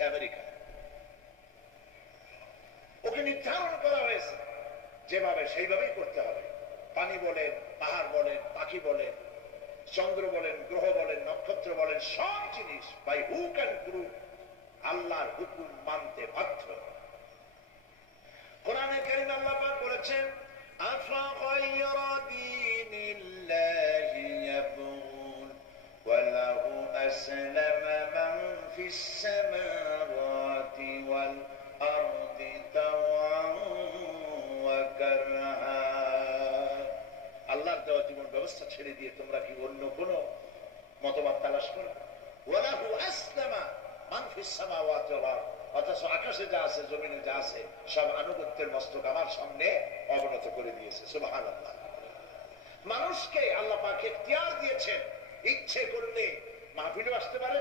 হচ্ছে আমেরিকা। ওকে নির্ধারণ করা হয়েছে যেভাবে সেইভাবেই করতে হবে। পানি বলেন, পাহাড় বলেন, পাখি বলেন, চন্দ্র বলেন, গ্রহ বলেন, নক্ষত্র বলেন, সব জিনিস বাই হুক অ্যান্ড ক্রুক আল্লাহর হুকুম মানতে বাধ্য। কোরআনে কারীমে আল্লাহ পাক বলেছেন, আফাগায়রা দীনিল্লাহি ইয়াবগুন ওয়া লাহু আসলামা মান ফিস সামাওয়াতি ওয়াল আরদি তাওআন ওয়া কারহা। আল্লাহর দেওয়া জীবন ব্যবস্থা ছেড়ে দিয়ে তোমরা কি অন্য কোন মতবাদ তালাশ করো? ওয়া লাহু আসলামা মান ফিস সামাওয়াতি ওয়াল আরদ, অথচ আকাশে যা আছে, জমিনে যা আছে, সব আনুগত্যের মস্তক আমার সামনে অবনত করে দিয়েছে। সুবহানাল্লাহ। মানুষকে আল্লাহ পাক ইখতিয়ার দিয়েছেন, ইচ্ছে করলে মাহফিলে আসতে পারে,